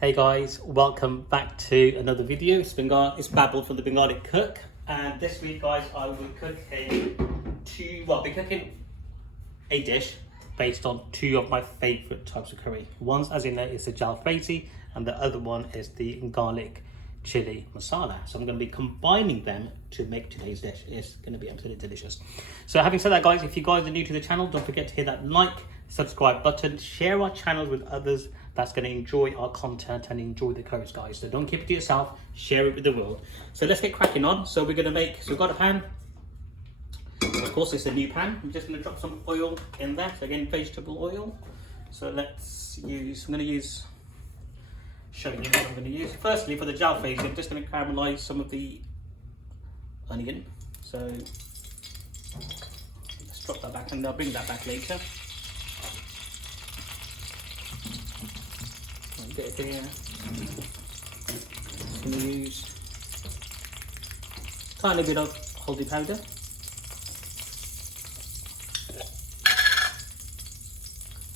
Hey guys, welcome back to another video. It's Babble from the Bengali Cook, and this week, guys, I will be cooking a dish based on two of my favorite types of curry. One's, as you know, is the Jalfrezi, and the other one is the garlic chili masala. So I'm going to be combining them to make today's dish. It's going to be absolutely delicious. So having said that, guys, if you guys are new to the channel, don't forget to hit that like, subscribe button, share our channels with others that's going to enjoy our content and enjoy the curries, guys. So don't keep it to yourself, share it with the world. So let's get cracking on. So we're going to we've got a pan. Of course, it's a new pan. I'm just going to drop some oil in there. So again, vegetable oil. So I'm going to show you what I'm going to use. Firstly, for the jalfrezi, I'm just going to caramelize some of the onion. So let's drop that back and I'll bring that back later. A bit here. Just going to use a tiny bit of haldi powder.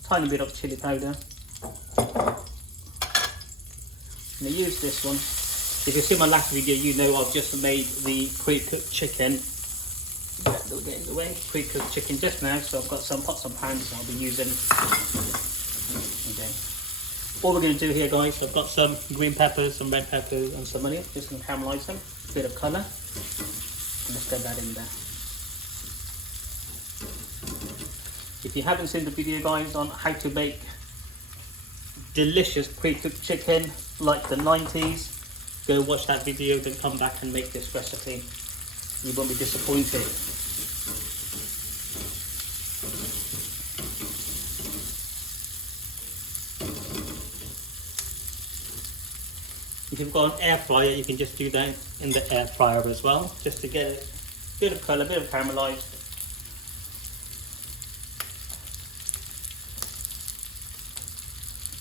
Tiny bit of chili powder. I'm going to use this one. If you see my last video, you know I've just made the pre-cooked chicken. Get a little bit in the way. Pre-cooked chicken just now, so I've got some pots and pans I'll be using. Okay. What we're going to do here, guys, I've got some green peppers, some red peppers, and some onion. Just going to caramelize them. A bit of colour. And let's get that in there. If you haven't seen the video, guys, on how to make delicious pre-cooked chicken like the 90s, go watch that video, then come back and make this recipe. You won't be disappointed. If you've got an air fryer, you can just do that in the air fryer as well, just to get a bit of colour, a bit of caramelised.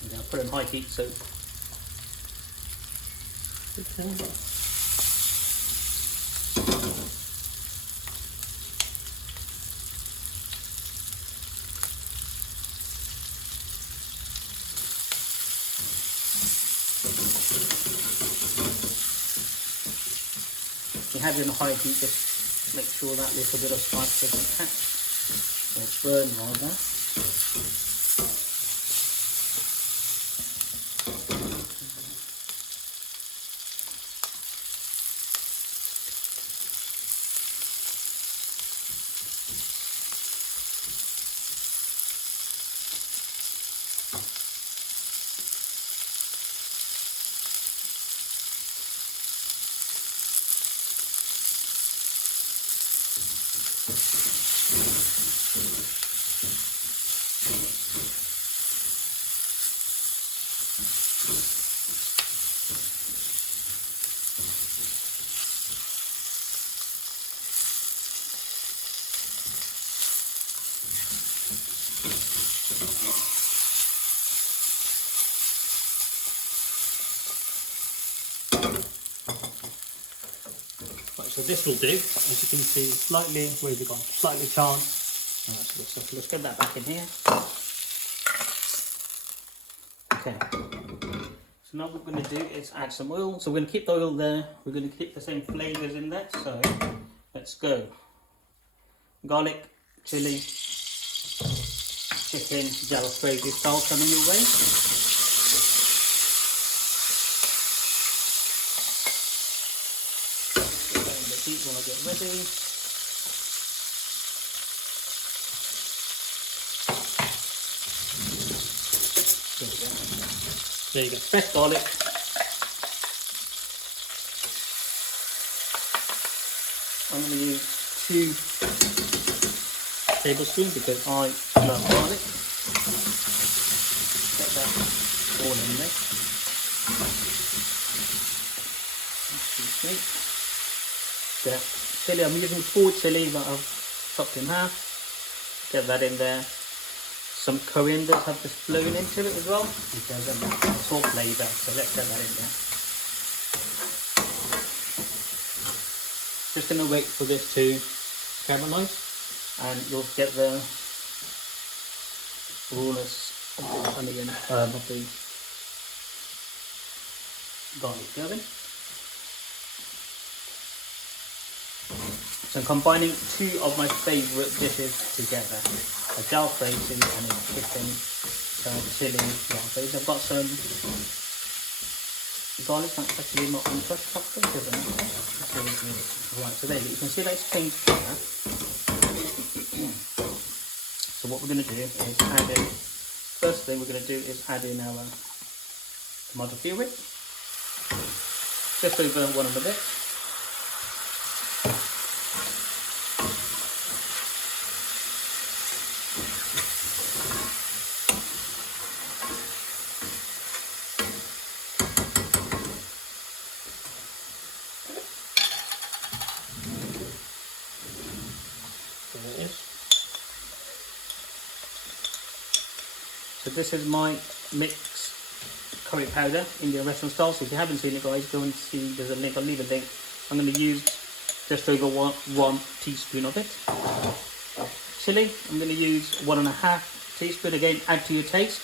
And I'll put it on high heat, so you have it on high heat, just make sure that little bit of spice doesn't catch or burn rather. So this will do, as you can see, slightly, where's it gone? Slightly charred. Right, so let's get that back in here. Okay. So now what we're going to do is add some oil. So we're going to keep the oil there. We're going to keep the same flavours in there. So let's go. Garlic, chili, chicken, Jalfrezi style coming your way. When I get ready. There you go, fresh garlic. I'm going to use 2 tablespoons because I love garlic. Get that all in there. Sweet. The chili, I'm using 4 chili that I've chopped in half. Get that in there. Some coriander have just blown into it as well because it's all flavour. So let's get that in there. Just going to wait for this to caramelise, and you'll get the rawness of the onion, of the garlic going. So I'm combining two of my favourite dishes together, a Jalfrezi and a chicken chili Jalfrezi. I've got some garlic that's actually not untouched properly, isn't it? Right, so there you can see that it's changed colour. So what we're going to do is add in, first thing we're going to do is add in our tomato puree, just over 1 of it. There it is. So this is my mixed curry powder, Indian restaurant style. So if you haven't seen it, guys, go and see. There's a link. I'll leave a link. I'm going to use just over one teaspoon of it. Chili, I'm going to use 1.5 teaspoon. Again, add to your taste.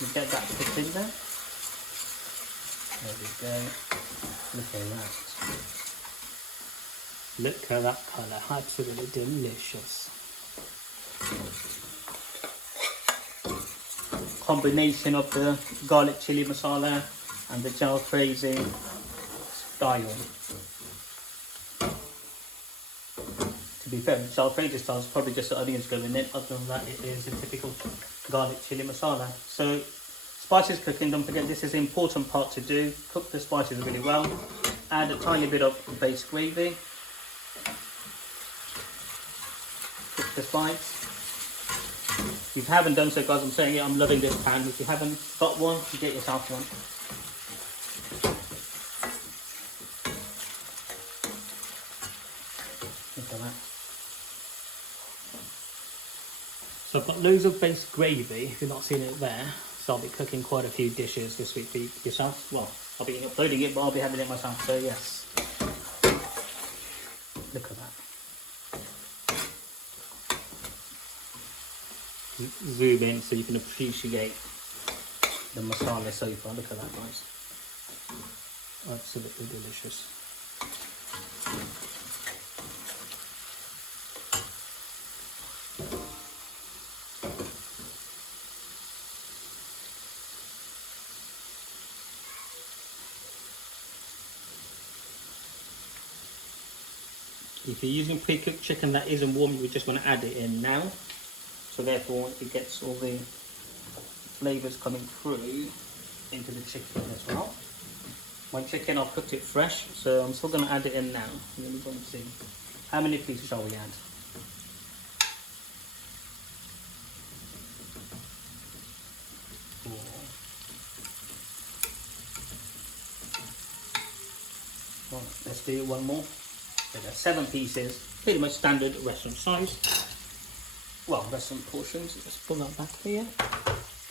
You get that put in there. There we go. Look at that. Look at that colour. Absolutely delicious. Combination of the garlic chili masala and the Jalfrezi style. To be fair, Jalfrezi style is probably just the onions going in. Other than that, it is a typical garlic chili masala. So spices cooking, don't forget this is the important part to do. Cook the spices really well. Add a tiny bit of base gravy. Cook the spice. If you haven't done so, guys, I'm saying it, I'm loving this pan. If you haven't got one, get yourself one. Look at that. So I've got loads of base gravy, if you've not seen it there. So I'll be cooking quite a few dishes this week for yourself. Well, I'll be uploading it, but I'll be having it myself, so yes. Look at that. Zoom in so you can appreciate the masala so far. Look at that, guys. Absolutely delicious. If you're using pre-cooked chicken that isn't warm, you just want to add it in now. So therefore it gets all the flavours coming through into the chicken as well. My chicken, I've cooked it fresh, so I'm still going to add it in now. Let me go and see. How many pieces shall we add? Right, let's do one more. So there's 7 pieces, pretty much standard restaurant size. Well, restaurant portions. Let's pull that back here.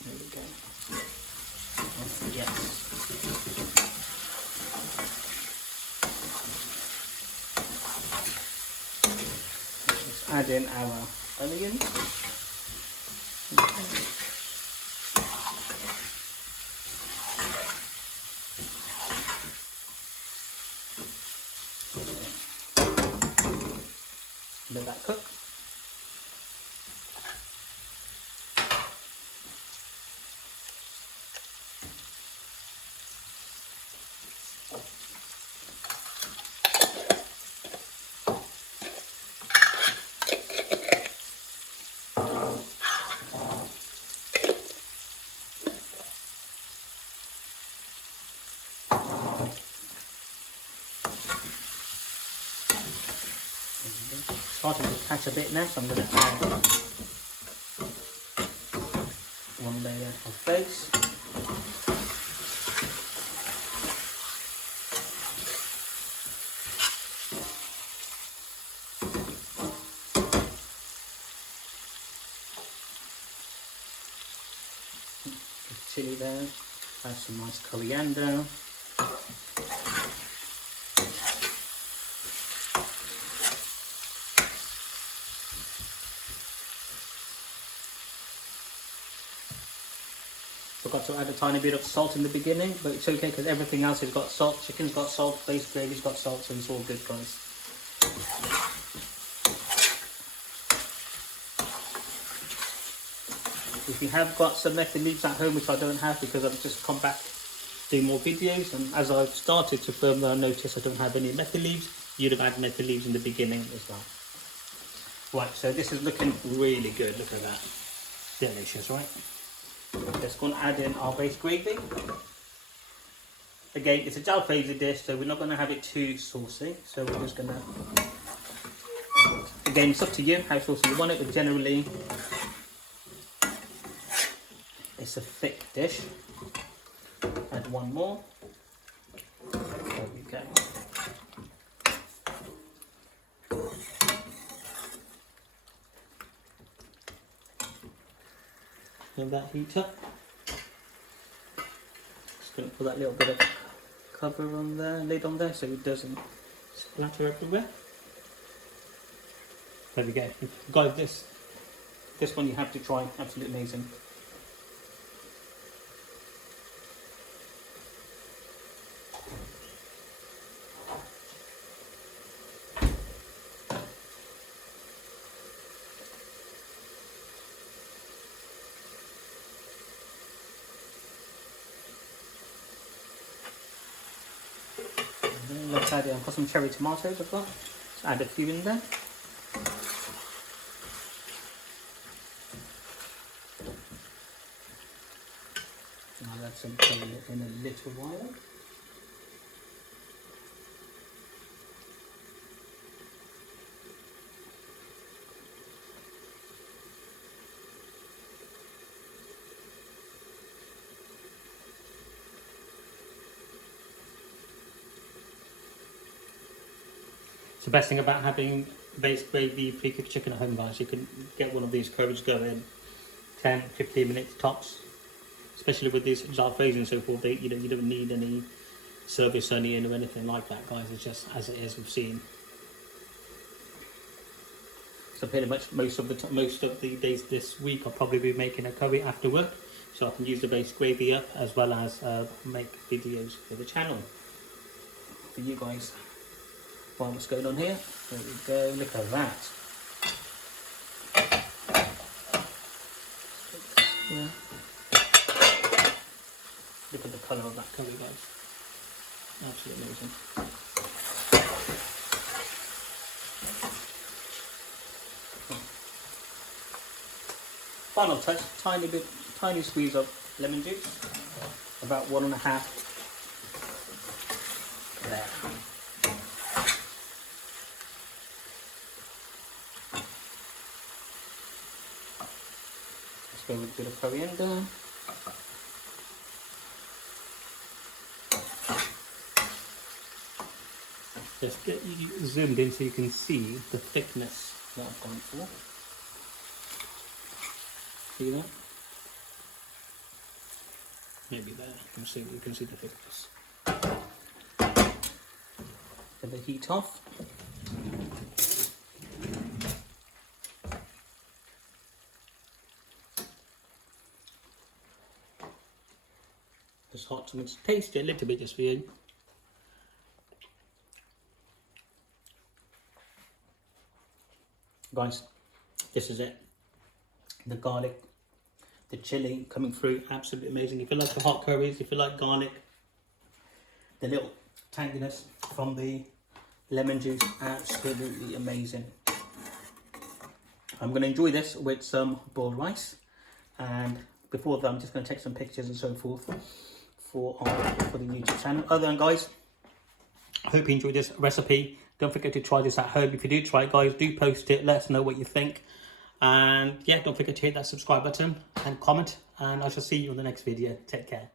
There we go. Oh, yes. Let's add in our onions. Okay. Let that cook. Starting to catch a bit now, so I'm going to add 1 layer of base. Chili there, add some nice coriander. forgot to add a tiny bit of salt in the beginning, but it's okay because everything else has got salt. Chicken's got salt, base gravy's got salt, so it's all good, guys. If you have got some methy leaves at home, which I don't have because I've just come back doing more videos, and as I've started to film, I noticed I don't have any methy leaves. You'd have had methy leaves in the beginning as well. Right, so this is looking really good. Look at that. Delicious, right? Let's go and add in our base gravy. Again, it's a Jalfrezi dish, so we're not going to have it too saucy. So we're just going to... Again, it's up to you how saucy you want it, but generally it's a thick dish. Add one more. There we go. Let that heat up. Just going to put that little bit of cover on there, lid on there, so it doesn't splatter everywhere. There we go. Guys, this one you have to try. Absolutely amazing. Let's add in, I've got some cherry tomatoes as well. Let's add a few in there. I'll add some cherry in a little while. It's the best thing about having base gravy pre-cooked chicken at home, guys. You can get one of these curries going 10-15 minutes tops. Especially with these Jalfrezi and so forth, you don't need any service onion or anything like that, guys. It's just as it is. We've seen. So pretty much most of the days this week, I'll probably be making a curry after work, so I can use the base gravy up as well as make videos for the channel for you guys. What's going on here? There we go. Look at that. Yeah. Look at the colour of that curry, guys. Absolutely amazing. Final touch, tiny squeeze of lemon juice. About 1.5. There. Go with a bit of coriander. Just get you zoomed in so you can see the thickness that I've gone for. See that? Maybe there. You can see the thickness. Get the heat off. It's hot, so let's taste it a little bit just for you. Guys, this is it. The garlic, the chilli coming through, absolutely amazing. If you like the hot curries, if you like garlic, the little tanginess from the lemon juice, absolutely amazing. I'm going to enjoy this with some boiled rice, and before that I'm just going to take some pictures and so forth for the YouTube channel. Other than, guys, I hope you enjoyed this recipe. Don't forget to try this at home. If you do try it, guys, do post it. Let us know what you think. And yeah, don't forget to hit that subscribe button and comment. And I shall see you in the next video. Take care.